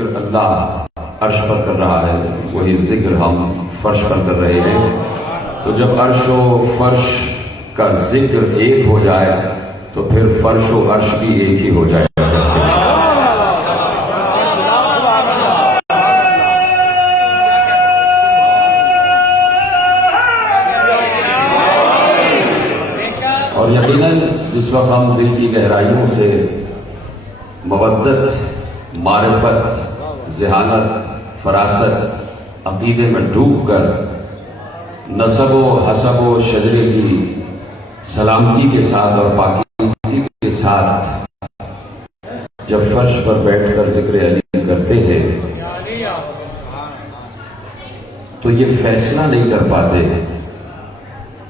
اللہ عرش پر کر رہا ہے، وہی ذکر ہم فرش پر کر رہے ہیں۔ تو جب عرش و فرش کا ذکر ایک ہو جائے تو پھر فرش و عرش بھی ایک ہی ہو جائے گا۔ اور یقیناً جس وقت ہم دل کی گہرائیوں سے مودت، معرفت، ذہانت، فراست، عقیدے میں ڈوب کر نسب و حسب و شجرے کی سلامتی کے ساتھ اور پاکیزگی کے ساتھ جب فرش پر بیٹھ کر ذکر علی کرتے ہیں تو یہ فیصلہ نہیں کر پاتے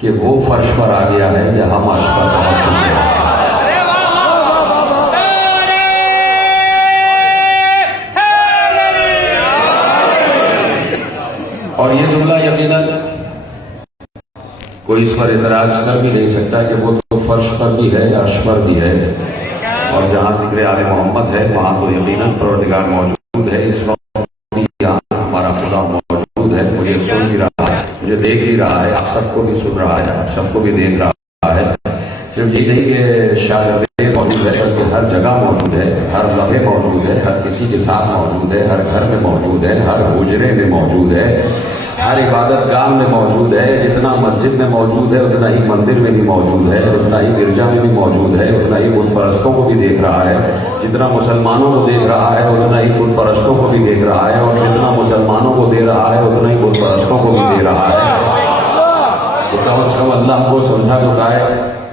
کہ وہ فرش پر آ گیا ہے یا ہم عرش پر پہنچ چکے ہیں۔ اور یہ جملہ یقیناً کوئی اس پر اعتراض کر بھی نہیں سکتا کہ وہ تو فرش پر بھی ہے، عرش پر بھی ہے، اور جہاں ذکر آل محمد ہے وہاں تو یقیناً پروردگار موجود ہے۔ اس وقت بھی یہاں ہمارا خدا موجود ہے، مجھے سن بھی رہا ہے، مجھے دیکھ بھی رہا ہے، آپ سب کو بھی سن رہا ہے، آپ سب کو بھی دیکھ رہا ہے۔ صرف یہ نہیں کہ شاید موجود ہے بلکہ ہر جگہ موجود ہے، ہر لمحے موجود ہے، ہر کسی کے ساتھ موجود ہے، ہر گھر میں موجود ہے، ہر حجرے میں موجود ہے، ہر عبادت گاہ میں موجود ہے۔ جتنا مسجد میں موجود ہے اتنا ہی مندر میں بھی موجود ہے، اتنا ہی گرجا میں بھی موجود ہے، اتنا ہی بت پرستوں کو بھی دیکھ رہا ہے۔ جتنا مسلمانوں کو دیکھ رہا ہے اتنا ہی بت پرستوں کو بھی دیکھ رہا ہے، اور جتنا مسلمانوں کو دے رہا ہے اتنا ہی بت پرستوں کو بھی دے رہا ہے۔ تو کم از کم اللہ کو سمجھا تو جائے،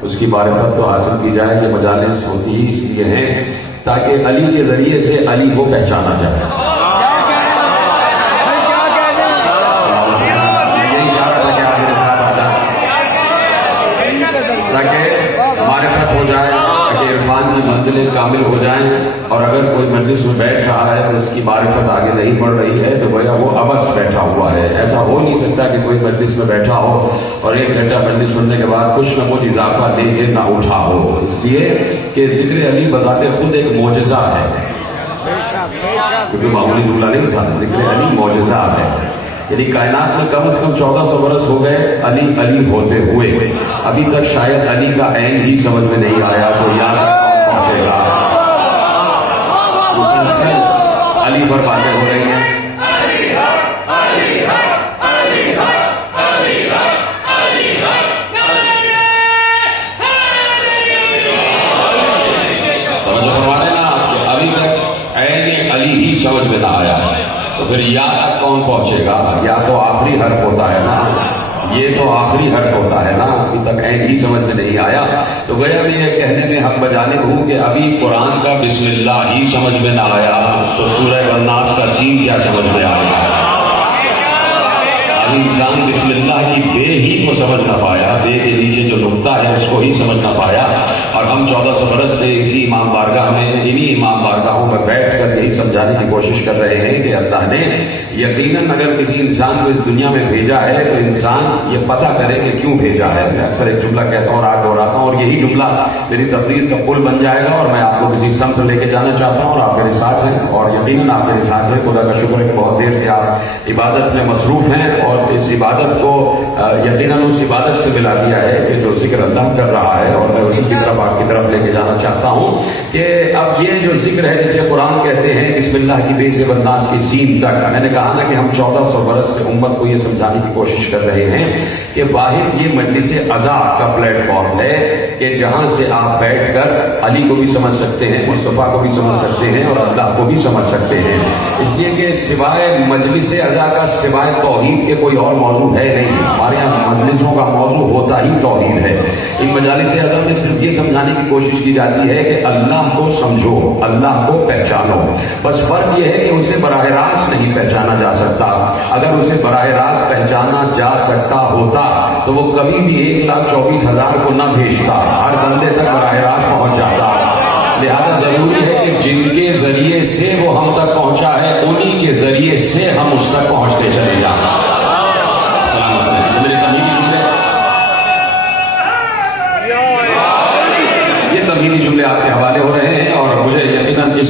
اس کی معرفت تو حاصل کی جائے۔ کہ مجالس ہوتی ہی اس لیے ہیں تاکہ علی کے ذریعے سے علی کو پہچانا جائے۔ تاکہ معرفت ہو جائے، تاکہ عرفان کی منزلیں کامل ہو جائیں، اور اگر کوئی مجلس میں بیٹھ رہا ہے اور اس کی معرفت آگے نہیں بڑھ رہی ہے تو گویا وہ عبث بیٹھا ہوا ہے۔ ایسا ہو نہیں سکتا کہ کوئی مجلس میں بیٹھا ہو اور 1 گھنٹہ مجلس سننے کے بعد کچھ نہ کچھ اضافہ لے کے نہ اٹھا ہو، اس لیے کہ ذکر علی بذات خود ایک معجزہ ہے، کیونکہ معمولی جملہ نہیں تھا، ذکر علی معجزہ ہے۔ یعنی کائنات میں کم از کم 1400 برس ہو گئے علی علی ہوتے ہوئے، ابھی تک شاید علی کا عین ہی سمجھ میں نہیں آیا، تو یہاں تک پہنچے گا۔ مسلسل علی پر باتیں ہو رہی ہیں، ابھی تک عین علی ہی سمجھ میں نہ آیا، تو پھر یا تک کون پہنچے گا؟ یا تو آخری حرف ہوتا ہے نا، یہ تو آخری حرف ہوتا ہے نا، ابھی تک عین ہی سمجھ میں نہیں آیا۔ تو گویا میں یہ کہنے میں حق بجانب ہوں کہ ابھی قرآن کا بسم اللہ ہی سمجھ میں نہ آیا تو سورہ والناس کا سین کیا سمجھ میں آیا؟ ابھی انسان بسم اللہ کی بے ہی کو سمجھ نہ پایا، بے کے نیچے جو نقطہ ہے اس کو ہی سمجھ نہ پایا، اور ہم 1400 برس سے اسی امام بارگاہ میں، انہی امام بارگاہوں میں بیٹھ کر یہی سمجھانے کی کوشش کر رہے ہیں کہ اللہ نے یقیناً اگر کسی انسان کو اس دنیا میں بھیجا ہے تو انسان یہ پتہ کرے کہ کیوں بھیجا ہے۔ میں اکثر ایک جملہ کہتا ہوں اور آج دہراتا ہوں، اور یہی جملہ میری تقریر کا پل بن جائے گا، اور میں آپ کو کسی سمت لے کے جانا چاہتا ہوں، اور آپ میرے ساتھ ہیں، اور یقیناً آپ میرے ساتھ ہیں۔ خدا کا شکر ہے کہ بہت دیر سے آپ عبادت میں مصروف ہیں، اور اس عبادت کو یقیناً اس عبادت سے ملا دیا ہے کہ جو ذکر اللہ کر رہا ہے، اور میں اسی کی طرف آپ کی طرف لے کے جانا چاہتا ہوں کہ اب یہ جو ذکر ہے جسے قرآن کہتے ہیں بسم اللہ کی بے سے والناس کی سین تک، میں نے کہا نا کہ ہم 1400 برس سے امت کو یہ سمجھانے کی کوشش کر رہے ہیں کہ واحد یہ مجلس عزا کا پلیٹ فارم ہے کہ جہاں سے آپ بیٹھ کر علی کو بھی سمجھ سکتے ہیں، مصطفیٰ کو بھی سمجھ سکتے ہیں، اور اللہ کو بھی سمجھ سکتے ہیں۔ اس لیے کہ سوائے مجلس عزا کا، سوائے توحید کے کوئی اور موضوع ہے نہیں۔ ہمارے یہاں مجلسوں کا موضوع ہوتا ہی توحید ہے۔ ان مجالس عزا میں صرف یہ سمجھانے کی کوشش کی جاتی ہے کہ اللہ کو سمجھو، اللہ کو پہچانو، بس فرق یہ ہے کہ اسے براہ راست نہیں پہچانا جا سکتا۔ اگر اسے براہ راست پہچانا جا سکتا ہوتا تو وہ کبھی بھی 1,24,000 کو نہ بھیجتا، ہر بندے تک براہ راست پہنچ جاتا۔ لہذا ضروری ہے کہ جن کے ذریعے سے وہ ہم تک پہنچا ہے انہی کے ذریعے سے ہم اس تک پہنچتے چلے جائیں۔ سلامت رہیں۔ میرے تمہیدی جملے آپ کے حوالے ہو رہے ہیں، اور مجھے یقیناً اس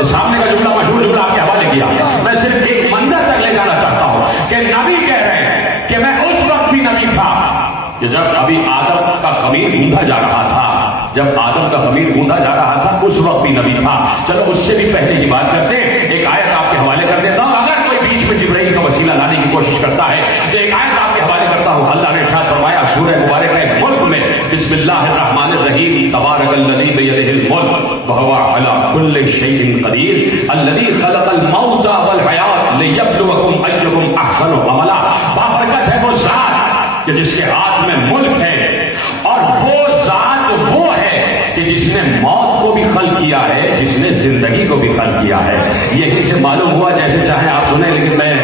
یہ سامنے کا جملہ مشہور جملہ آپ کے حوالے کیا، میں صرف ایک منظر تک لے جانا چاہتا ہوں کہ نبی کہہ رہے ہیں کہ میں اس وقت بھی نبی تھا کہ جب ابھی آدم کا خمیر گوندھا جا رہا تھا، جب آدم کا خمیر گوندھا جا رہا تھا اس وقت بھی نبی تھا۔ چلو اس سے بھی پہلے کی بات کرتے ہیں، ایک آیت آپ کے حوالے کر دیتا ہوں، اگر کوئی بیچ میں جبرائیل کا وسیلہ لانے کی کوشش کرتا ہے تو ایک آیت آپ کے حوالے کرتا ہوں۔ اللہ نے ارشاد فرمایا سورہ مبارکہ ملک میں، بسم اللہ الرحمن الرحیم، تبارک الذی بیدہ الملک وہو علی کل شیء قدیر الذی خلق الموت والحیات لیبلوکم ایکم احسن عملا۔ بابرکت ہے وہ ذات کہ جس کے ہاتھ میں ملک ہے، اور وہ ذات وہ ہے کہ جس نے موت کو بھی خلق کیا ہے، جس نے زندگی کو بھی خلق کیا ہے۔ یہی سے معلوم ہوا، جیسے چاہیں آپ سنیں لیکن میں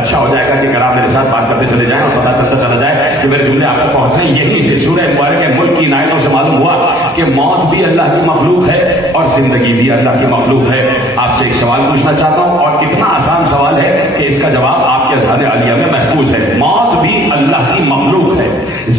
اچھا ہو جائے گا کہ اگر آپ میرے ساتھ بات کرتے چلے جائیں اور پتہ چلتا چلا جائے کہ میرے جملے آپ کو پہنچ رہے ہیں۔ یہی سے سورہ مبارکہ ملک کی عنایتوں سے معلوم ہوا کہ موت بھی اللہ کی مخلوق ہے اور زندگی بھی اللہ کی مخلوق ہے۔ آپ سے ایک سوال پوچھنا چاہتا ہوں، اور اتنا آسان سوال ہے کہ اس کا جواب آپ کے اذہان عالیہ میں محفوظ ہے۔ موت بھی اللہ کی مخلوق ہے،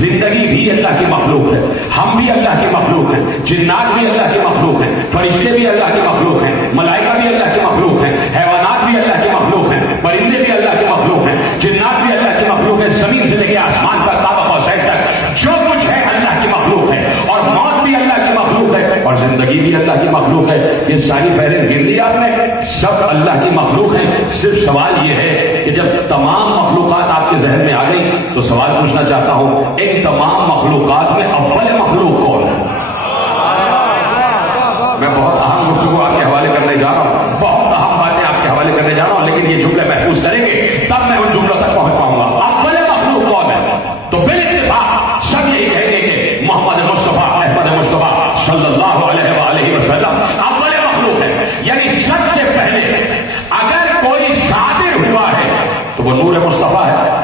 زندگی بھی اللہ کی مخلوق ہے، ہم بھی اللہ کی مخلوق ہیں، جنات بھی اللہ کی مخلوق ہیں، فرشتے بھی اللہ کی مخلوق ہیں، ملائکہ بھی اللہ کی مخلوق ہیں، حیوانات بھی اللہ کی مخلوق ہیں، پرندے بھی اللہ کی مخلوق ہیں، جنات بھی اللہ کی مخلوق ہے، زمین سے لے کے آسمان کا قاب قوسین تک جو کچھ ہے اللہ کی مخلوق ہے، اور موت بھی اللہ کی مخلوق ہے اور زندگی بھی اللہ کی مخلوق ہے۔ یہ ساری فہرست گر لی آپ نے، سب اللہ کی مخلوق ہیں۔ صرف سوال یہ ہے کہ جب تمام مخلوقات آپ کے ذہن میں آ گئی تو سوال پوچھنا چاہتا ہوں، ان تمام مخلوقات میں اول مخلوق کون ہے؟ میں بہت اہم گفتگو آپ کے حوالے کرنے جا رہا ہوں، بہت اہم باتیں آپ کے حوالے کرنے جا رہا ہوں، لیکن یہ جملے محفوظ کریں گے تب میں ان جملوں تک پہنچ پاؤں گا۔ اول مخلوق کون ہے؟ تو بالاتفاق سب یہی کہیں گے کہ محمد مصطفیٰ احمد مصطفیٰ صلی اللہ علیہ وآلہ وسلم اول مخلوق ہے، یعنی سب سے پہلے اگر کوئی صادر ہوا ہے تو وہ نور مصطفیٰ ہے۔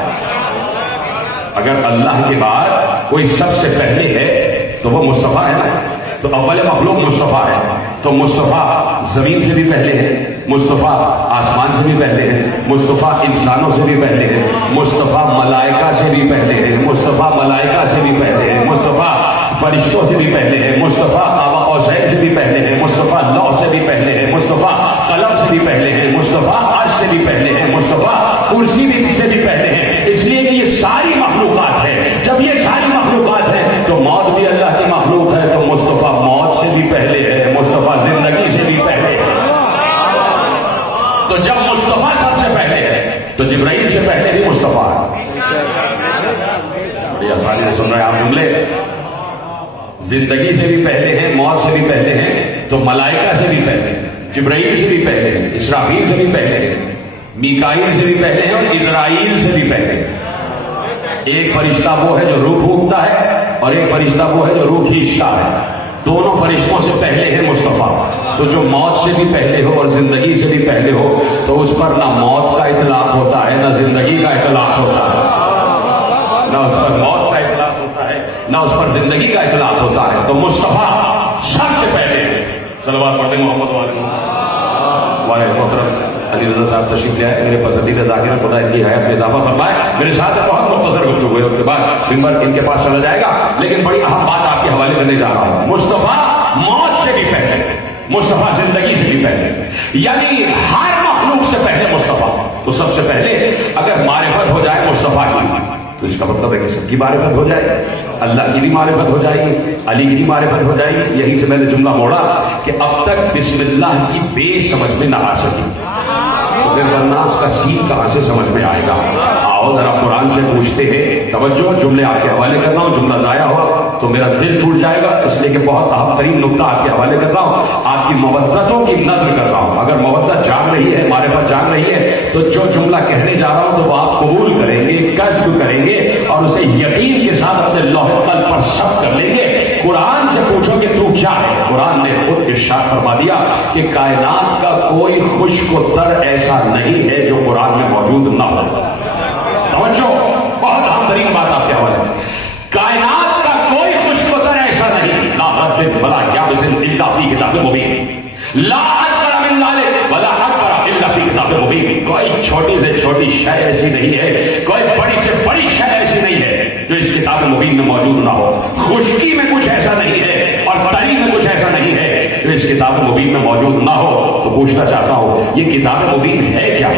اگر اللہ کے بعد کوئی سب سے پہلے ہے تو وہ مصطفیٰ ہے نا، تو اول مخلوق مصطفیٰ ہے۔ تو مصطفیٰ زمین سے بھی پہلے ہے، مصطفیٰ آسمان سے بھی پہلے ہے، مصطفیٰ انسانوں سے بھی پہلے ہے، مصطفیٰ ملائکہ سے بھی پہلے ہے، مصطفیٰ ملائکہ سے بھی پہلے ہے، مصطفیٰ فرشتوں سے بھی پہلے ہے، مصطفیٰ قاب قوسین سے بھی پہلے ہے، مصطفیٰ لوح سے بھی پہلے ہے، مصطفیٰ قلم سے بھی پہلے ہے، مصطفیٰ عرش سے بھی پہلے ہے، مصطفیٰ کرسی بھی سے بھی پہلے ہیں۔ اس لیے کہ یہ ساری مخلوقات ہے، جب یہ ساری مخلوقات ہے تو موت بھی اللہ کی مخلوق ہے، تو مصطفیٰ موت سے بھی پہلے ہے، مصطفیٰ زندگی سے بھی پہلے ہے۔ تو جب مصطفیٰ سب سے پہلے ہے تو جبرائیل سے پہلے بھی مصطفیٰ ہے۔ بڑی آسانی سے سن رہے ہیں آپ جملے، زندگی سے بھی پہلے ہیں، موت سے بھی پہلے ہیں، تو ملائکہ سے بھی پہلے ہیں، جبرائیل سے بھی پہلے ہیں، اسرافیل سے بھی پہلے ہیں، میکائیل سے بھی پہلے ہیں، اور اسرائیل سے بھی پہلے ہیں۔ ایک فرشتہ وہ ہے جو روح پھونکتا ہے اور ایک فرشتہ وہ ہے جو روح کھینچتا ہے۔ دونوں فرشتوں سے پہلے ہے مصطفیٰ۔ تو جو موت سے بھی پہلے ہو اور زندگی سے بھی پہلے ہو تو اس پر نہ موت کا اطلاق ہوتا ہے نہ زندگی کا اطلاق ہوتا ہے، نہ اس پر موت کا اطلاق ہوتا ہے نہ اس پر زندگی کا اطلاق ہوتا ہے۔ تو مصطفیٰ سب سے پہلے ہے۔ صلوات پڑھتے محمد والے محترم علی رضا صاحب تشریف لے آئے، میرے پسندیدہ ذاکر خدا ان کی حیات میں اضافہ فرمائے۔ میرے ساتھ بہت مختصر گفتگو ہوئی، اس کے بعد ممبر ان کے پاس چلا جائے گا، لیکن بڑی اہم بات آپ کے حوالے کرنے جا رہا ہوں۔ مصطفیٰ موت سے بھی پہلے، مصطفیٰ زندگی سے بھی پہلے، یعنی ہر مخلوق سے پہلے مصطفیٰ۔ تو سب سے پہلے اگر معرفت ہو جائے مصطفیٰ کی تو اس کا مطلب ہے کہ سب کی معرفت ہو جائے گی، اللہ کی بھی معرفت ہو جائے گی، علی کی بھی معرفت ہو جائے گی۔ یہی سے میں نے جملہ موڑا کہ اب تک بسم اللہ کی بے سمجھ میں نہ آ سکی تو پھر والناس کا سین کہاں سے سمجھ میں آئے گا؟ آؤ ذرا قرآن سے پوچھتے ہیں، توجہ، جملے آپ کے حوالے کر رہا ہوں، جملہ ضائع ہوا تو میرا دل ٹوٹ جائے گا، اس لیے کہ بہت اہم ترین نقطہ آپ کے حوالے کر رہا ہوں، آپ کی مودتوں کی نظر کر رہا ہوں۔ اگر مودت جاگ رہی ہے، معرفت جاگ رہی ہے تو جو جملہ کہنے جا رہا ہوں تو وہ آپ قبول کریں گے، کسب کریں گے اور اسے یقین کے ساتھ اپنے لوح قلب پر ثبت کر لیں گے۔ قرآن سے پوچھو کہ تو کیا ہے، قرآن نے خود ارشاد فرما دیا کہ کائنات کا کوئی خشک و تر ایسا نہیں ہے جو قرآن میں موجود نہ ہو۔ توجہ، بہت اہم ترین بات آپ کے حوالے، کائنات کا کوئی خشک و تر ایسا نہیں، لا رطب ولا یابس الا فی کتاب مبین، لا اصغر من ذلک ولا اکبر الا فی کتاب مبین۔ کوئی چھوٹی سے چھوٹی شے ایسی نہیں ہے، کوئی بڑی سے بڑی شے ایسی نہیں ہے جو اس کتاب مبین میں موجود نہ ہو۔ خشکی میں کچھ ایسا نہیں ہے اور تری میں کچھ ایسا نہیں ہے جو اس کتاب مبین میں موجود نہ ہو تو پوچھنا چاہتا ہوں یہ کتاب مبین ہے کیا؟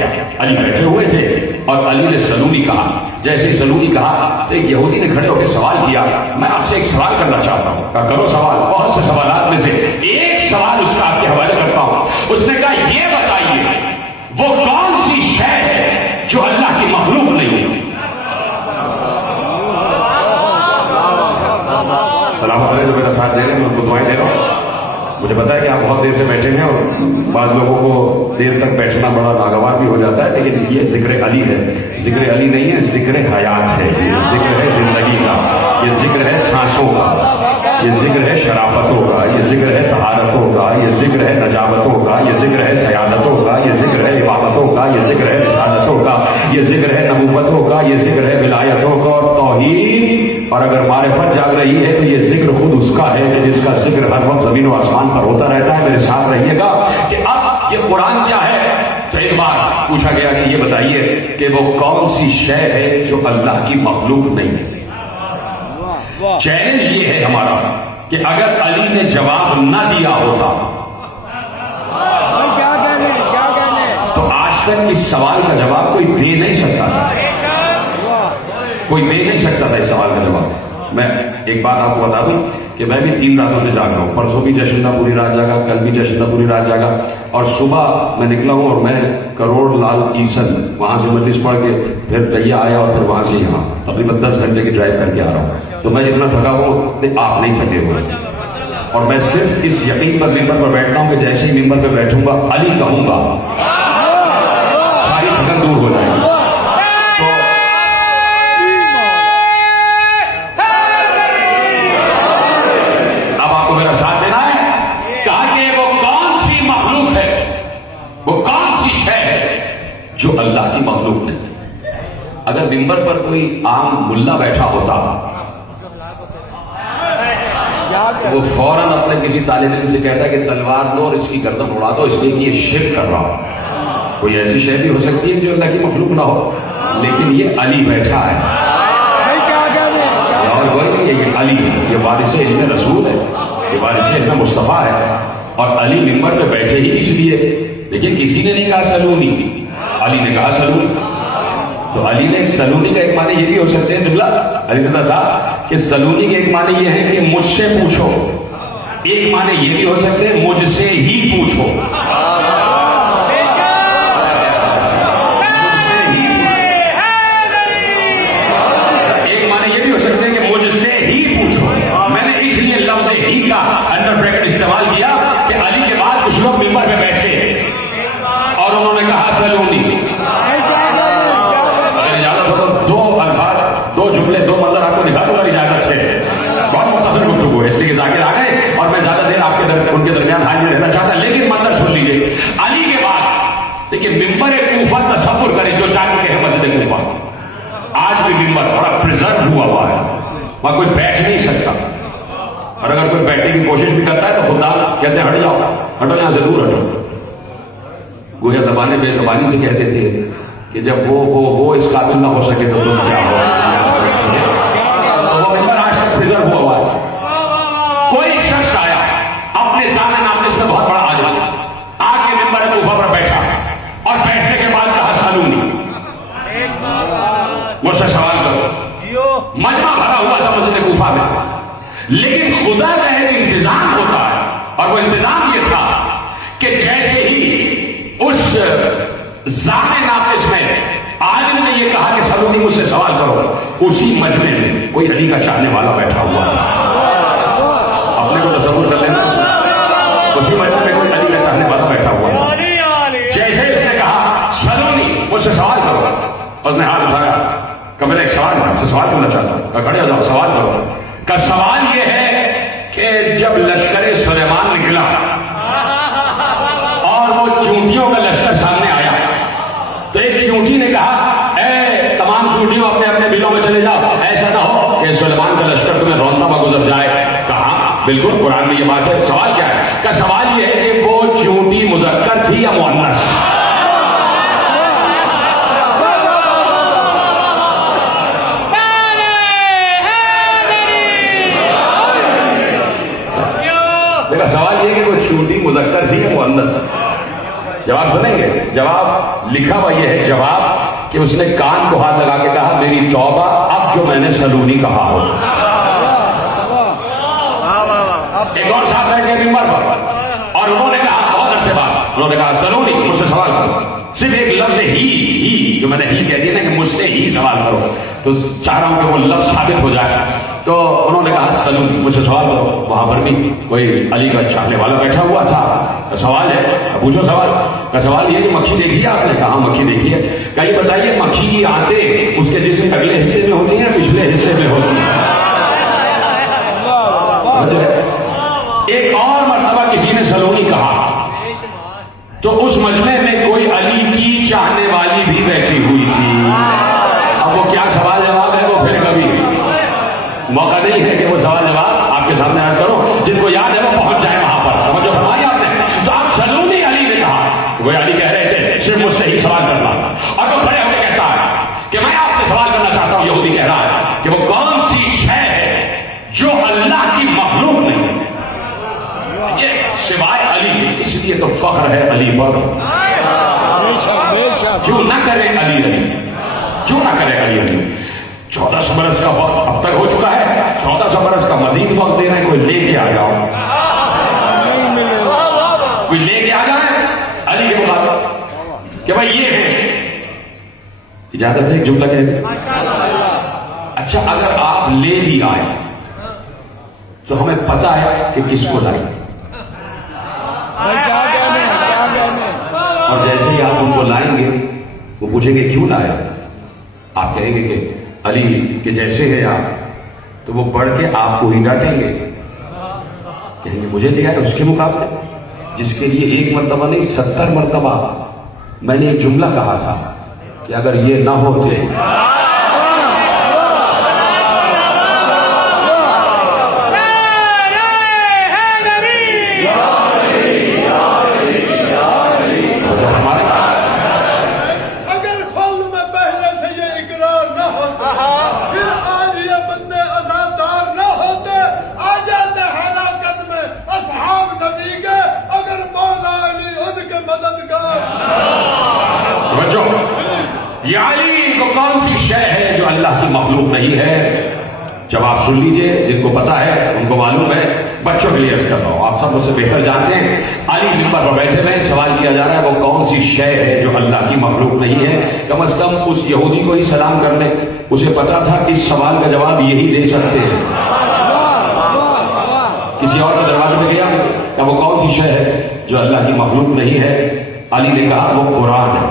علی بیٹھے ہوئے تھے اور علی نے سلولی کہا. جیسے ہی سلولی کہا تو ایک یہودی نے کھڑے ہو کے سوال کیا, میں آپ سے ایک سوال کرنا چاہتا ہوں. کہا کرو سوال. بہت سے سوالات میں سے ایک سوال اس کا آپ کے حوالے کرتا ہوں. اس نے کہا یہ بتائیے وہ کون سی شے ہے جو اللہ کی مخلوق نہیں ہے؟ سلام علیکم. جو میرا ساتھ دے رہے ہیں میں ان کو دعائیں دے رہا ہوں. مجھے پتا ہے کہ آپ بہت دیر سے بیٹھے ہیں اور بعض لوگوں کو دیر تک بیٹھنا بڑا ناگوار بھی ہو جاتا ہے, لیکن یہ ذکر علی ہے. ذکر علی نہیں ہے, ذکر حیات ہے. یہ ذکر ہے زندگی کا, یہ ذکر ہے سانسوں کا, یہ ذکر ہے شرافتوں کا, یہ ذکر ہے طہارتوں کا, یہ ذکر ہے نجابتوں کا, یہ ذکر ہے سیادتوں کا, یہ ذکر ہے عبادتوں کا, یہ ذکر ہے رسالتوں کا, یہ ذکر ہے نبوتوں کا, یہ ذکر ہے ولایتوں کا اور توحید. اور اگر معرفت جاگ رہی ہے تو یہ ذکر خود اس کا ہے کہ جس کا ذکر ہر وقت زمین و آسمان پر ہوتا رہتا ہے. میرے ساتھ رہیے گا کہ اب یہ قرآن کیا ہے. تو ایک بار پوچھا گیا کہ یہ بتائیے کہ وہ کون سی شے ہے جو اللہ کی مخلوق نہیں ہے. چیلنج یہ ہے ہمارا کہ اگر علی نے جواب نہ دیا ہوتا تو آج تک اس سوال کا جواب کوئی دے نہیں سکتا تھا. کوئی دے نہیں سکتا تھا اس سوال کا جواب. میں ایک بات آپ کو بتا دوں کہ میں بھی 3 راتوں سے جاگ رہا ہوں. پرسوں بھی جشندہ پوری رات جاگا, کل بھی جشندہ پوری رات جاگا, اور صبح میں نکلا ہوں اور میں کروڑ لال عیسن وہاں سے مجلس پڑھ کے پھر ریا آیا اور پھر وہاں سے یہاں تقریباً 10 گھنٹے کی ڈرائیو کر کے آ رہا ہوں. تو میں جتنا تھکا ہوں آپ نہیں تھکے ہوئے. اور میں صرف اس یقین پر ممبر پر بیٹھتا ہوں کہ جیسے ہی ممبر پہ بیٹھوں گا علی کہوں گا ساری تھکن دور ہو جائے گی. جو اللہ کی مخلوق نہیں. اگر ممبر پر کوئی عام ملا بیٹھا ہوتا وہ فوراً اپنے کسی طالب علم سے کہتا ہے کہ تلوار دو اور اس کی گردن اڑا دو, اس لیے کہ یہ شرک کر رہا ہو. کوئی ایسی شے بھی ہو سکتی ہے جو اللہ کی مخلوق نہ ہو, لیکن یہ علی بیٹھا ہے اور کوئی نہیں. یہ علی, یہ وارث علم رسول ہے, یہ وارث علم مصطفیٰ ہے. اور علی ممبر پہ بیٹھے ہی اس لیے, لیکن کسی نے نہیں کہا سلونی, علی نے کہا سلونی. تو علی نے سلونی کا ایک معنی یہ بھی ہو سکتے ہیں جملہ علی رضا صاحب کہ سلونی کے ایک معنی یہ ہے کہ مجھ سے پوچھو, ایک معنی یہ بھی ہو سکتے ہیں مجھ سے ہی پوچھو. ایک معنی یہ بھی ہو سکتے ہیں کہ مجھ سے ہی پوچھو. میں نے اس لیے لفظ ہی کا انڈر بریکٹ استعمال کیا کہ علی کے بعد کچھ لوگ ممبر پہ بیٹھے اور انہوں نے کہا سلونی. دو جملے, 2 منظر آپ کو دکھا دوں گا اجازت سے. بہت مختصر گفتگو ہے اس لیے کہ ذاکر آ گئے اور میں زیادہ دیر آپ کے ان کے درمیان حال میں رہنا چاہتا, لیکن منظر سن لیجیے. علی کے بعد دیکھیے ممبر کوفہ تصور کریں جو جا چکے ہیں مسجد کوفہ, آج بھی ممبر بڑا پرزرو ہوا ہے, وہاں کوئی بیٹھ نہیں سکتا. اور اگر کوئی بیٹھنے کی کوشش بھی کرتا ہے تو خدا کہتے ہیں ہٹ جاؤ, ہٹو یہاں سے دور ہٹو. گویا زبانے بے زبانی سے کہتے تھے کہ جب وہ اس قابل نہ ہو سکے تو تم کیا ہو. وہ ممبر آج تک پرزرو ہوا ہے. کوئی شخص آیا اپنے سامنے نام سے بہت بڑا عالم آ کے ممبر کوفہ پر بیٹھا اور بیٹھنے کے بعد کہا سلونی, مجھ سے سوال کرو. مجمع بھرا ہوا تھا مسجد کوفہ میں, لیکن خدا کا ایک انتظام ہوتا ہے اور وہ انتظام یہ تھا کہ جیسے ہی اس زامن ناقص میں عالم نے یہ کہا کہ سلونی مجھ سے سوال کرو, اسی مجمع میں کوئی علی کا چاہنے والا بیٹھا ہوا تھا. اپنے کو تصور کر لینا, اسی مجمع میں کوئی علی کا چاہنے والا بیٹھا ہوا تھا. جیسے اس نے کہا سلونی مجھ سے سوال کرو, اس نے ہاتھ اٹھایا کہ میرا ایک سوال ہے, آپ سے سوال کرنا چاہتا ہوں. کھڑے ہو جاؤ, سوال کرو. کا سوال یہ ہے کہ جب لشکر سلیمان نکلا اور وہ چونٹیوں کا لشکر سامنے آیا تو ایک چونٹی نے کہا اے تمام چونٹیوں اپنے اپنے بلوں میں چلے جاؤ, ایسا نہ ہو کہ سلیمان کا لشکر تمہیں رونتا ہوا گزر جائے. کہا بالکل قرآن میں یہ بات ہے. سوال کیا ہے؟ کا سوال یہ ہے کہ وہ چونٹی مذکر تھی یا مؤنث؟ سوال یہ کہ وہ جواب سنیں گے؟ جواب لکھا ہوا یہ ہے جواب کہ اس نے کان کو ہاتھ لگا کے کہا میری توبہ اب جو میں نے سلونی کہا ہو. ایک اور صاحب بیٹھ گئے ممبر پر اور انہوں نے کہا بہت اچھے بات، انہوں نے کہا سلونی مجھ سے سوال کرو، صرف ایک لفظ ہی جو میں نے ہی کہہ دیا نا کہ مجھ سے ہی سوال کرو، تو چاہ رہا ہوں کہ وہ لفظ ثابت ہو جائے. تو انہوں نے کہا سلونی مجھ سے سوال کرو. وہاں پر بھی کوئی علی کا چاہنے والا بیٹھا ہوا تھا. سوال ہے پوچھو سوال کا. سوال یہ کہ مکھی دیکھی ہے آپ نے؟ کہا مکھی دیکھی ہے. کہیں بتائیے مکھی کی آنتیں اس کے جسم اگلے حصے میں ہوتی ہیں پچھلے حصے میں ہوتی ہیں؟ ایک اور مرتبہ کسی نے سلونی کہا تو اس مجمع میں کوئی علی کی چاہنے والی بھی بیٹھی ہوئی تھی. اب وہ کیا سوال جواب ہے وہ پھر کبھی موقع نہیں ہے کہ وہ سوال جواب آپ کے سامنے عرض کرو. جن کو یاد ہے وہ پہنچ جائے وہاں پر. توجہ فرمائی آپ نے. تو آپ سلونی علی نے کہا، وہ علی کہہ رہے تھے صرف مجھ سے ہی سوال کرنا، اور وہ کھڑے ہو کے کہتا ہے کہ میں آپ سے سوال کرنا چاہتا ہوں. یہودی کہہ رہا ہے کہ وہ کون سی شے ہے جو اللہ کی مخلوق نہیں ہے یہ سوائے علی. اس لیے تو فخر ہے علی پر. کیوں نہ کرے علی کیوں نہ کرے علی. 1400 برس کا وقت اب تک ہو چکا ہے، 1400 برس کا مزید وقت دے رہے ہیں. کوئی لے کے آ جاؤ، کوئی لے کے آ جائے علی کے مقابلے کہ بھائی یہ ہے. اجازت سے ایک جملہ کہہ دیں. اچھا اگر آپ لے بھی آئے تو ہمیں پتا ہے کہ کس کو لائیں، اور جیسے ہی آپ ان کو لائیں گے وہ پوچھیں گے کیوں لائے، آپ کہیں گے کہ علی کے جیسے ہیں آپ، تو وہ پڑھ کے آپ کو ہی ڈانٹیں گے. کہیں گے مجھے لیا ہے اس کے مقابلے جس کے لیے ایک مرتبہ نہیں 70 مرتبہ میں نے ایک جملہ کہا تھا کہ اگر یہ نہ ہوتے اللہ کی مخلوق نہیں ہے. جواب سن لیجئے، جن کو پتا ہے ان کو معلوم ہے. بچوں کے لیے عرض کرتا ہوں، آپ سب مجھ سے بہتر جانتے ہیں. علی ممبر پر بیٹھے ہوئے سوال کیا جا رہا ہے وہ کون سی شے ہے جو اللہ کی مخلوق نہیں ہے. کم از کم اس یہودی کو ہی سلام کر لیں، اسے پتا تھا اس سوال کا جواب یہی دے سکتے ہیں. کسی اور کے دروازے میں گیا کہ وہ کون سی شے ہے جو اللہ کی مخلوق نہیں ہے. علی نے کہا وہ قرآن ہے.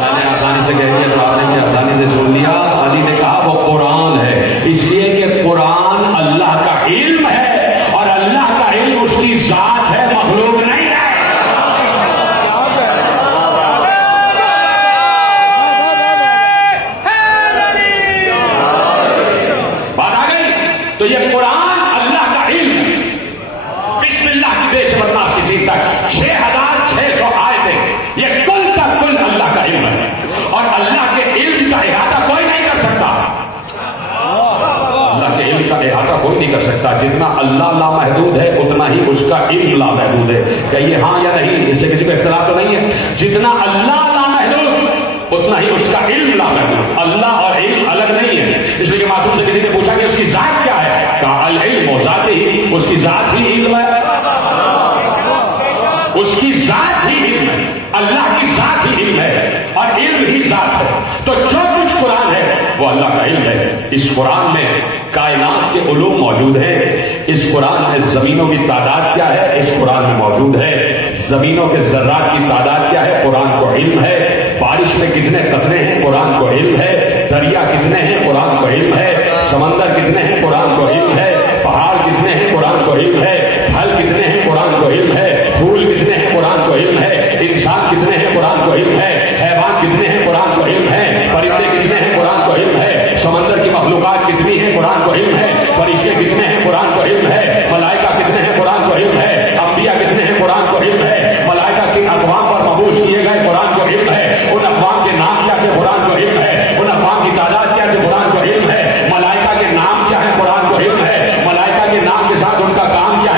میں نے آسانی سے کہہ دیا تو آپ نے بھی آسانی سے سن لیا. علی نے کہا وہ قرآن ہے، اس لیے کہ قرآن اللہ کا علم ہے اور اللہ کا علم اس کی ذات ہے، مخلوق نہیں ہے. بات آ گئی. تو یہ قرآن اللہ کا علم ہے. بسم اللہ کی بے سے بدماش کی سیکھ تک 6600 آیتیں، یہ کل کا کل اللہ کا علم ہے، اور اللہ کے علم کا احاطہ کوئی نہیں کر سکتا. اللہ کے علم کا احاطہ کوئی نہیں کر سکتا. جتنا اللہ لامحدود ہے اتنا ہی اس کا علم لامحدود ہے. کہیے ہاں یا نہیں، اس سے کسی کو اختلاف تو نہیں ہے. جتنا اللہ لامحدود اتنا ہی اس کا علم لامحدود. اللہ اور علم الگ نہیں ہے. اس لیے کہ معصوم سے کسی نے پوچھا کہ اس کی ذات کیا ہے، کہا العلم و ذات ہی، اس کی ذات ہی علم ہے. اس کی ذات ہی علم ہے، اللہ کی ذات ہی علم ہے اور علم ہی ذات ہے. تو جو کچھ قرآن ہے وہ اللہ کا علم ہے. اس قرآن میں کائنات کے علوم موجود ہیں. اس قرآن میں زمینوں کی تعداد کیا ہے، اس قرآن میں موجود ہے. زمینوں کے ذرات کی تعداد کیا ہے، قرآن کو علم ہے. بارش میں کتنے قطرے ہیں، قرآن کو علم ہے. دریا کتنے ہیں، قرآن کو علم ہے. سمندر کتنے ہیں، قرآن کو علم ہے. پہاڑ کتنے ہیں، قرآن کو علم ہے. پھل کتنے ہیں، قرآن کو علم ہے. پھول کتنے ہیں، قرآن کو علم ہے. انسان کتنے ہیں، قرآن کو علم ہے. حیوان کتنے ہیں، قرآن کو علم ہے. پرندے کتنے ہیں، قرآن کو علم ہے. سمندر کی مخلوقات کتنی ہیں، قرآن کو علم ہے. فرشتے کتنے ہیں، قرآن کو علم ہے. ملائکہ کتنے ہیں، قرآن کو علم ہے. انبیاء کتنے ہیں، قرآن کو علم ہے. ملائکہ کن اقوام پر مبعوث کیے گئے، قرآن کو علم ہے. ان اقوام کے نام کیا تھے، قرآن کو علم ہے. ان اقوام کی تعداد کیا تھی، قرآن کو علم ہے. ملائکہ کے نام کیا ہے، قرآن کو علم ہے. ملائکہ کے نام کے ساتھ ان کا کام کیا ہے،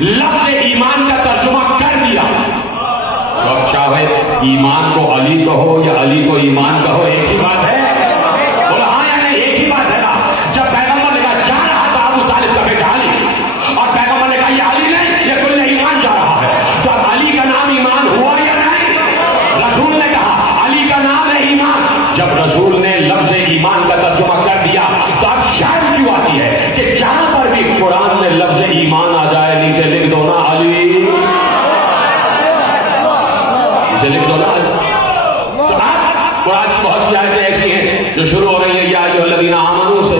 لفظ ایمان کا ترجمہ کر دیا. تو اب چاہے ایمان کو علی کہو یا علی کو ایمان کہو، ایک ہی بات ہے. بولا ہاں یا نہیں؟ ایک ہی بات ہے نا. جب پیغمبر نے کہا جا رہا تھا ابو طالب کا بیٹا علی، اور پیغمبر نے کہا یہ علی نہیں، یہ کل ایمان جا رہا ہے، تو اب علی کا نام ایمان ہوا یا نہیں؟ رسول نے کہا علی کا نام ہے ایمان. جب رسول نے لفظ ایمان کا ترجمہ کر دیا تو اب شاید کیوں آتی ہے کہ جہاں پر بھی قرآن میں لفظ ایمان آ جائے نیچے لکھ دو نا علی، نیچے لکھ دو نا علی. قرآن کی بہت سی آیتیں ایسی ہیں جو شروع ہو رہی ہیں یا ایھا الذین آمنوا سے.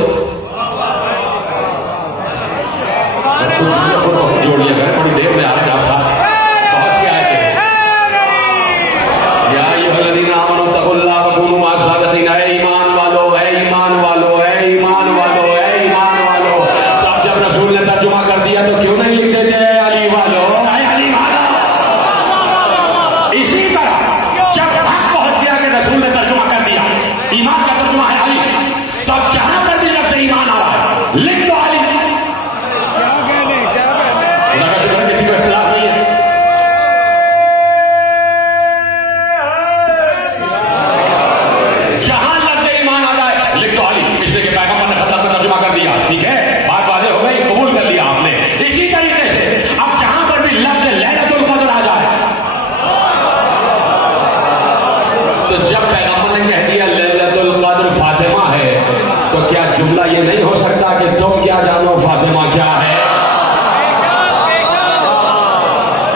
جوڑیے کریں، بڑی دیر میں آ رہے ہیں آپ ساتھ. بہت سی آیتیں یا ایھا الذین آمنوا اتقوا اللہ وکونوا مع الصادقین. اے ایمان والو، اے ایمان والو، اے ایمان والو، اے ایمان والو. تو اب جب رسول نے ترجمہ کر دیا تو کیوں نہیں لکھ دیتے اے علی والو، اے علی والو؟ اسی طرح جب حق پہنچ گیا کہ رسول نے ترجمہ کر دیا ایمان کا ترجمہ ہے علی، تو اب جہاں پر بھی لفظ ایمان آ رہا ہے لکھ دو علی. خدا کا شکر ہے کسی کو اختلاف نہیں ہے. جہاں لفظ ایمان آ جائے لکھ دو علی، اس لیے کہ پیغمبر نے خطاب کا ترجمہ کر دیا. ٹھیک ہے، بات واضح ہو گئی، قبول کر لیا آپ نے. اسی طریقے سے اب جہاں پر بھی لفظ لیلۃ القدر آ جائے، تو جب پیغمبر نے کہہ دیا لیلۃ القدر فاطمہ ہے، تو کیا جملہ یہ نہیں ہو سکتا کہ تم کیا جانو فاطمہ کیا ہے؟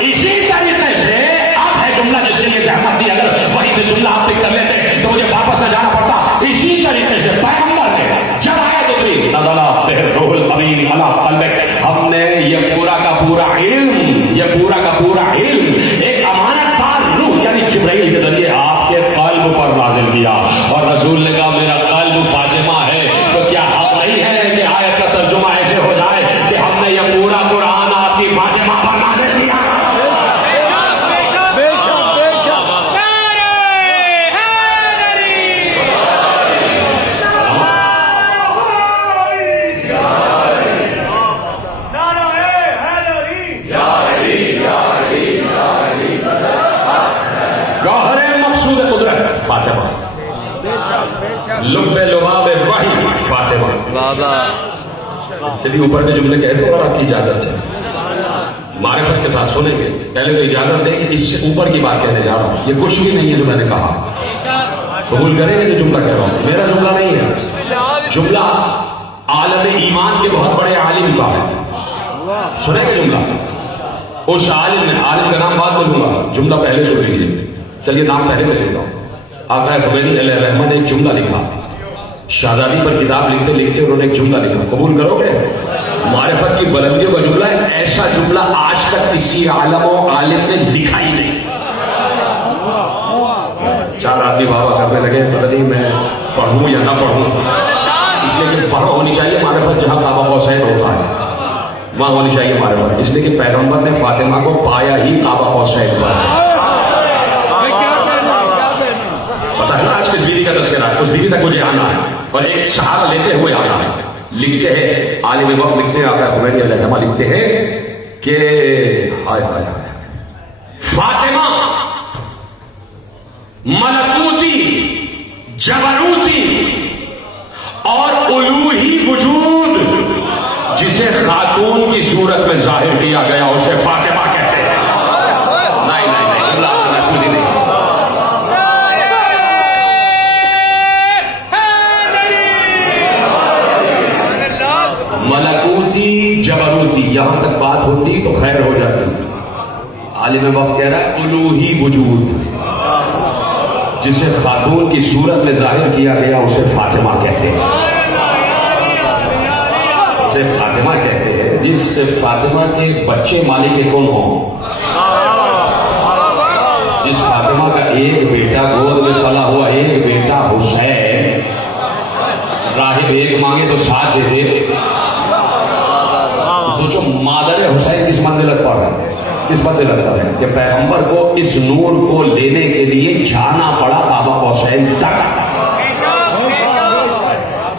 اسی طریقے سے اب ہے جملہ جس کے لیے زحمت دی، اگر وہیں سے جملہ آپ پک کر لیتے تو مجھے واپس نہ جانا پڑتا. اسی طریقے سے پیغمبر نے جب آیت اتری نزل به الروح الامین علی قلبک، ہم نے یہ پورا کا پورا علم، یہ پورا کا پورا علم ایک امانت دار روح یعنی جبرائیل کے ذریعے آپ کے قلب پر نازل کیا. اور رسول نے کہا میرا قلب فاطمہ ہے. تو کیا حق نہیں ہے کہ آیت کا ترجمہ ایسے ہو جائے کہ ہم نے یہ پورا قرآن آپ کی فاطمہ پر نازل کیا؟ گوہر مقصود قدرت فاطمہ، لب لباب وحی فاطمہ. اس سے بھی اوپر کے جملے کہہ دو اور آپ کی اجازت ہے. معرفت کے ساتھ سنیں گے. پہلے تو اجازت دیں کہ اس سے اوپر کی بات کہنے جا رہا ہوں. یہ کچھ بھی نہیں ہے جو میں نے کہا. قبول کریں گے جو جملہ کہہ رہا ہوں میرا جملہ نہیں ہے. جملہ عالم ایمان کے بہت بڑے عالم کا ہے. سنیں گے جملہ. اس عالم کا نام بعد میں لوں گا، جملہ پہلے سن لیجیے. چلیے نام پہلے لے لیتا ہوں. آقا خمینی علیہ الرحمہ نے ایک جملہ لکھا. شہزادی پر کتاب لکھتے لکھتے انہوں نے ایک جملہ لکھا. قبول کرو گے؟ معرفت کی بلندیوں کا جملہ ہے. ایسا جملہ آج تک کسی عالم و عالم نے لکھا ہی نہیں. چار آدمی بابا کرنے لگے پتہ نہیں میں پڑھوں یا نہ پڑھوں، اس لیے کہ وہاں ہونی چاہیے معرفت جہاں کعبہ قوسین ہوتا ہے، وہاں ہونی چاہیے معرفت. اس لیے کہ پیغمبر نے فاطمہ کو پایا ہی کعبہ قوسین پر. پتہ ہے نا آج کس بیوی کا تذکرہ ہے، اس بیوی تک مجھے آنا ہے اور ایک سہارا لیتے ہوئے آنا ہے. لکھتے ہیں عالم وقت، لکھتے ہیں آقا خمینی علیہ الرحمہ لکھتے ہیں کہ ہائے ہائے ہائے فاطمہ ملکوتی، جبروتی اور الوہی وجود جسے خاتون کی صورت میں ظاہر کیا گیا اسے فاطمہ کہتے ہیں. نہیں نہیں نہیں، اللہ ملکوتی نہیں. ملکوتی جبروتی یہاں تک بات ہوتی تو خیر ہو جاتی. عالم وقت کہہ رہا ہے الوہی وجود جسے خاتون کی صورت میں ظاہر کیا گیا اسے فاطمہ کہتے ہیں. اسے فاطمہ کہتے ہیں جس سے فاطمہ کے بچے مالک کون ہوں. جس فاطمہ کا ایک بیٹا گود میں پلا ہوا، ایک بیٹا حسین، راہب ایک مانگے تو ساتھ دے دے. سوچو مادر حسین کس منزلت پر ہے، کس منزلت پر ہے کہ پیغمبر کو اس نور کو لینے کے لیے جانا پڑا کعبہ قوسین تک.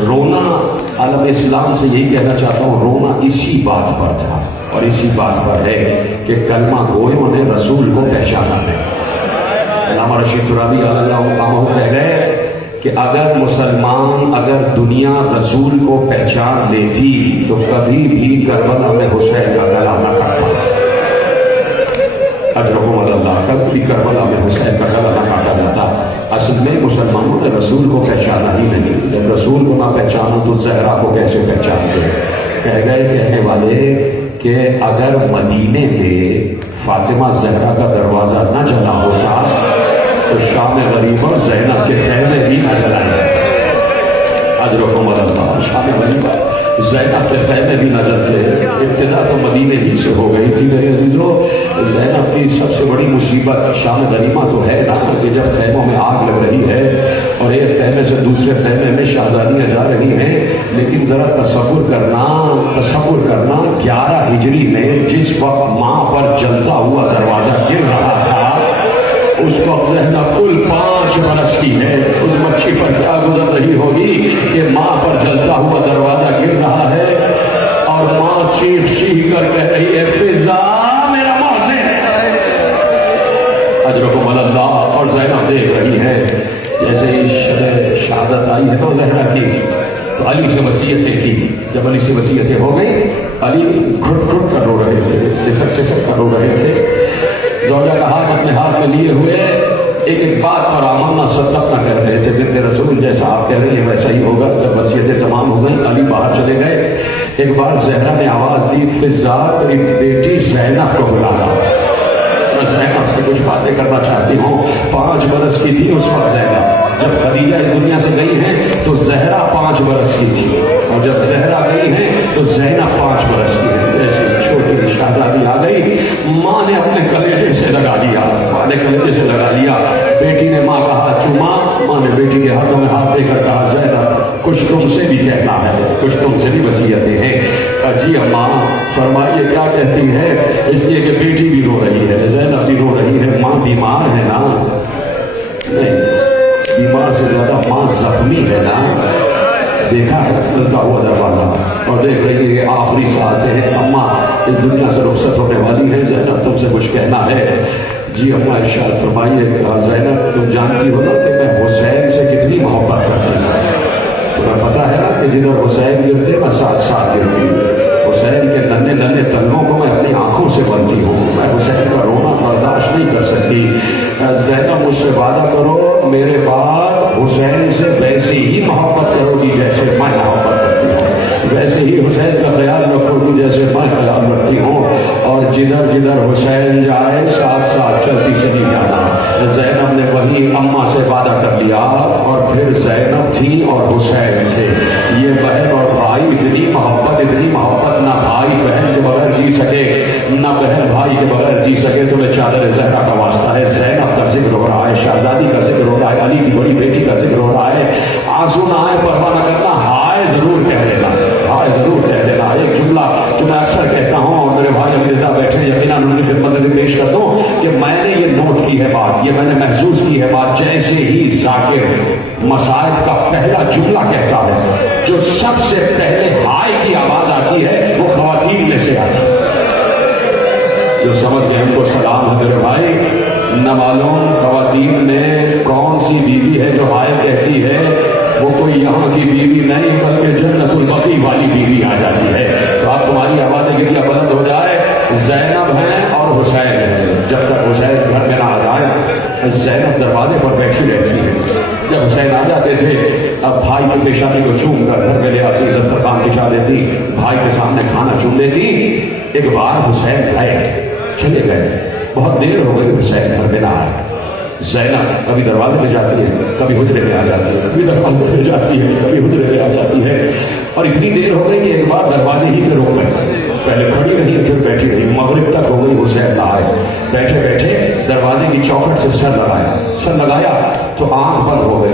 رونا عالم اسلام سے یہی کہنا چاہتا ہوں، رونا اسی بات پر تھا اور اسی بات پر ہے کہ کلمہ گویوں نے رسول کو پہچانا ہے۔ علامہ رشید ترابی اللہ عنہ کہہ گئے کہ اگر مسلمان، اگر دنیا رسول کو پہچان لیتی تو کبھی بھی کربلا میں حسین کا گلا نہ کاٹا۔ اجرکم اللہ، کبھی بھی کربلا میں حسین کا گلا نہ کاٹا جاتا۔ اصل میں مسلمانوں نے رسول کو پہچانا ہی نہیں، جب رسول کو نہ پہچانا تو زہرا کو کیسے پہچانتے؟ کہہ گئے کہنے والے کہ اگر مدینے میں فاطمہ زہرا کا دروازہ نہ جلا ہوتا تو شام غریبہ زینب کے خیمے بھی نہ جلائے۔ اجرکم اللہ، شام غریبہ زینب کے خیمے بھی نہ جلتے۔ ابتدا تو مدینے ہی سے ہو گئی تھی میرے عزیزو۔ زینب کی سب سے بڑی مصیبت شام غریبہ تو ہے نا کہ جب خیموں میں آگ لگ رہی ہے اور ایک خیمے سے دوسرے خیمے میں شہزادیاں جا رہی ہیں، لیکن ذرا تصور کرنا 11 ہجری میں جس وقت ماں پر جلتا ہوا دروازہ گر رہا تھا، اس وقت زینب کل 5 برس کی ہے۔ اس بچی پر کیا گزر رہی ہوگی کہ ماں پر جلتا ہوا دروازہ گر رہا ہے اور ماں چیخ چیخ کر کہہ رہی ہے فضا میرا محسن ہے، اجرکم اللہ۔ اور زینب دیکھ رہی ہے جیسے ہی شہادت آئی ہے تو زہرا کی، تو علی سے وصیتیں کی۔ جب علی سے وصیتیں ہو گئی، علی گھٹ گھٹ کر رو رہے تھے، سسک کر رو رہے تھے۔ زوجہ کا ہاتھ اپنے ہاتھ میں لیے ہوئے ایک بات پر آمنا صدق نہ کر رہے تھے، بنت رسول جیسا آپ کہہ رہے ہیں ویسا ہی ہوگا۔ جب وصیتیں تمام ہو گئیں، علی باہر چلے گئے۔ ایک بار زہرا نے آواز دی فضا تیری بیٹی زینب کو بلانا، میں زینب سے کچھ باتیں کرنا چاہتی ہوں۔ 5 برس کی تھی اس وقت زینب، جب خدیجہ اس دنیا سے گئی ہیں تو زہرا 5 برس کی تھی، اور جب زہرا گئی ہیں تو زینب 5 برس کی ہے۔ ایسی چھوٹی شہزادی آ گئی، ماں نے اپنے کلیجے سے لگا لیا، بیٹی نے ماں کا ہاتھ چوما، ماں نے بیٹی کے ہاتھوں میں ہاتھ دے کر کہا زینب کچھ تم سے بھی کہنا ہے، کچھ تم سے بھی وصیتیں ہیں۔ جی اماں فرمائیے کیا کہتی ہے؟ اس لیے کہ بیٹی بھی رو رہی ہے، زینب بھی رو رہی ہے، ماں بیمار ہے نا؟ نہیں، بیمار سے زیادہ ماں زخمی ہے نا۔ دیکھا ہے چلتا ہوا دروازہ اور دیکھ رہی ہے کہ آخری ساعتیں ہیں، اماں اس دنیا سے رخصت ہونے والی ہے، زینب تم سے کچھ کہنا ہے۔ جی اماں ارشاد فرمائیے زینب تم جانتی ہو نا کہ میں حسین سے کتنی محبت کرتی ہوں، تمہیں پتا ہے نا کہ جدھر حسین گرتے میں ساتھ ساتھ گرتی ہوں، حسین کے ننھے ننھے تلووں کو میں اپنی آنکھوں سے بنتی ہوں، میں حسین کا رونا برداشت نہیں کر سکتی۔ زینب مجھ سے وعدہ کرو میرے بعد حسین سے ویسی ہی محبت کرو گی جیسے میں محبت کرتی ہوں، ویسے ہی حسین کا خیال رکھو گی جیسے میں خیال رکھتی ہوں، اور جدھر جدھر حسین جائے ساتھ ساتھ چلتی چلی جانا۔ زینب نے وہی اماں سے وعدہ کر لیا، اور پھر زینب تھی اور حسین تھے، یہ بہن اور بھائی اتنی محبت نہ بھائی بہن کے بغیر جی سکے نہ بہن بھائی کے بغیر جی سکے۔ تمہیں چادر زہرا کا واسطہ ہے، زینب کا ذکر ہو رہا ہے، شہزادی کا ذکر ہو رہا ہے، علی کی بڑی بیٹی کا ذکر ہو رہا ہے۔ آنسو نہ آئے پرواہ نہ کرنا، ہائے ضرور کہہ دینا، ہائے ضرور کہہ دینا۔ ایک جملہ جو میں اکثر کہتا ہوں اور میرے بھائی امیر رضا بیٹھے یقیناً ان کی خدمت میں پیش کر دوں کہ میں نے یہ نوٹ کی ہے بات، یہ میں نے محسوس کی ہے بات، جیسے ہی ذاکر مصائب کا پہلا جملہ کہتا ہے جو سب سے پہلے ہائے کی آواز آتی ہے وہ خواتین میں سے آتی ہے۔ جو سمجھ گئے ان کو سلام ہے میرے بھائی۔ نہ معلوم خواتین میں کون سی بیوی ہے جو ہائے کہتی ہے، وہ کوئی یہاں کی بیوی نہیں بلکہ جنت البقیع والی بیوی آ جاتی ہے۔ تو آپ تمہاری آوازیں کتنا بلند ہو جائے، زینب ہیں اور حسین ہیں، جب تک حسین گھر میں نہ آ جائے زینب دروازے پر بیٹھی رہتی ہے۔ جب حسین آ جاتے تھے اب بھائی کی پیشانی کو چوم کر گھر میں لے آتی، دسترخوان بچھا دیتی، بھائی کے سامنے کھانا چن لیتی۔ ایک بار حسین گئے، چلے گئے، بہت دیر ہو گئی حسین گھر میں نہ آئے۔ زینب کبھی دروازے پہ جاتی ہے، کبھی حجرے میں آ جاتی ہے، کبھی دروازے پہ جاتی ہے، کبھی حجرے میں آ جاتی ہے، اور اتنی دیر ہو گئی کہ ایک بار دروازے ہی پہ رک گئی، پہلے کھڑی رہی پھر بیٹھی رہی، مغرب تک ہو گئی حسین نہ آئے۔ بیٹھے بیٹھے دروازے کی چوکھٹ سے سر لگایا تو آنکھ بند ہو گئی،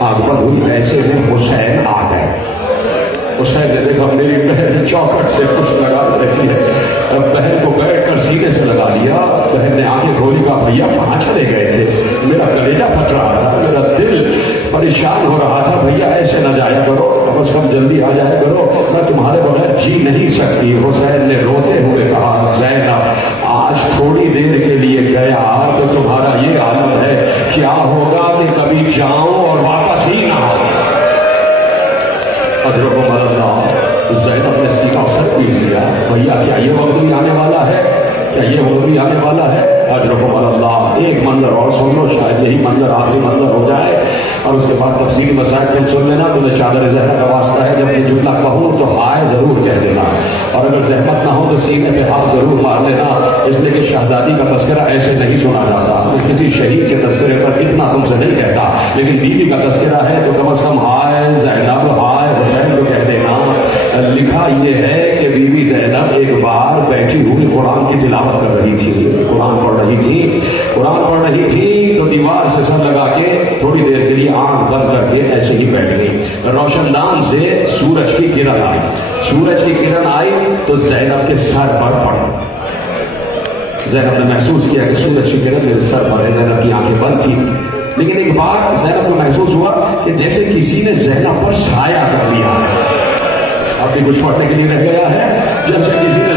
آنکھ بند ہوئی، ایسے میں حسین آ گئے۔ حسین نے دیکھا میری بہن چوکھٹ سے کچھ لگا رکھی ہے، اب بہن کو بیٹھ کر سینے سے لگا لیا۔ بہن نے آنکھیں کھولی، کہا بھیا کہاں چلے گئے تھے؟ میرا کلیجہ پھٹ رہا تھا، میرا دل پریشان ہو رہا تھا، بھیا جلدی آ جایا کرو، میں تمہارے بغیر جی نہیں سکتی۔ حسین نے روتے ہوئے کہا زینب آج تھوڑی دیر کے لیے گیا تو تمہارا یہ عالم ہے، کیا ہوگا کہ کبھی جاؤں اور واپس ہی نہ آؤں۔ اجرکم اللہ۔ زینب نے سیدھا سر پیٹ لیا، بھیا کیا یہ وقت بھی آنے والا ہے؟ کیا یہ وقت بھی آنے والا ہے؟ اجرکم اللہ۔ ایک منظر اور سن لو، شاید یہی منظر آخری منظر ہو جائے اور اس کے بعد تفصیلی مسائل پھر سن لینا۔ تمہیں چادر زہرا کا واسطہ ہے، جب یہ جملہ کہوں تو ہائے ضرور کہہ دینا، اور اگر زحمت نہ ہو تو سینے پہ ہاتھ ضرور مار لینا، اس لیے کہ شہزادی کا تذکرہ ایسے نہیں سنا جاتا۔ میں کسی شہید کے تذکرے پر اتنا تم سے نہیں کہتا، لیکن بیوی کا تذکرہ ہے تو کم از کم ہائے زینب ہائے حسین کو کہہ دینا۔ لکھا یہ ہے کہ بی بی زینب ایک بار بیٹھی ہوئی قرآن کی تلاوت کر رہی تھی، قرآن پڑھ رہی تھی تو دیوار سے سر لگا کے تھوڑی دیر کے لیے آنکھ بند کر کے ایسے ہی بیٹھ گئی۔ روشن دان سے سورج کی کرن آئی تو زینب کے سر پر پڑی۔ زینب نے محسوس کیا کہ سورج کی کرن میرے سر پر ہے۔ زینب کی آنکھیں بند تھی، لیکن ایک بار زینب کو محسوس ہوا کہ جیسے کسی نے زینب پر سایہ کر لیا، ابھی کچھ پڑھنے کے لیے رہ گیا ہے، جب سے کسی نے